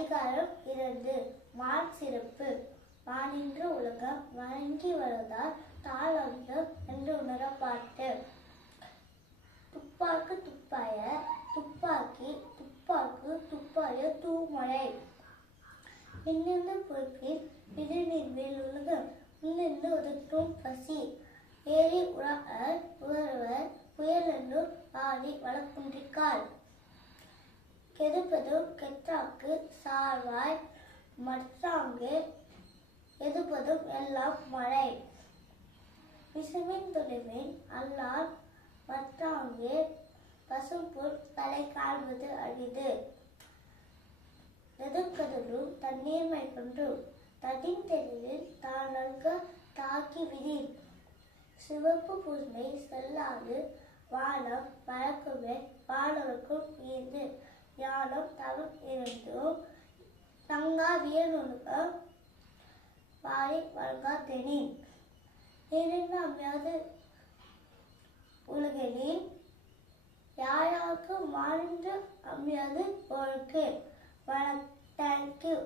அதிகாரம் 2 மான் சிறப்பு. வானின்று உலகம் வணங்கி வருவதால் தாளந்தம் என்று உணரப்பாட்டு. துப்பாக்கு துப்பாய துப்பாக்கி துப்பாக்கு துப்பாய தூமழை. இன்னிருந்து பொறுப்பில் விடுநீர் மேல் உலகம் இன்னிருந்து ஒதுக்கும் பசி. ஏறி உழவர் புயல் என்று ஆடி வளக்குன்றிக்கால். கெடுப்பதும் கெட்டாக்கு சார்வாய் மற்றாங்கே எதுப்பதும் எல்லாம் மழை. விசுமின் துணிவின் அல்லால் மற்றாங்கே பசும்புல் தலை காண்பது அரிது. எதுக்கதலும் தண்ணீர்மை கொண்டு தடின் தெளிவில் தான் நன்க தாக்கி விதி. சிவப்பு பூனை செல்லாது வானம் பறக்குமே வானவருக்கும் ஈர்ந்து. ஞானம் தவம் இருந்தும் தங்கா வியனுக வாரி வழங்கா தெனின். ஏனென்று அமையாது உலகெனில் யாராக்கு மாநின்று அமையாது ஒழுக்கு. Thank you.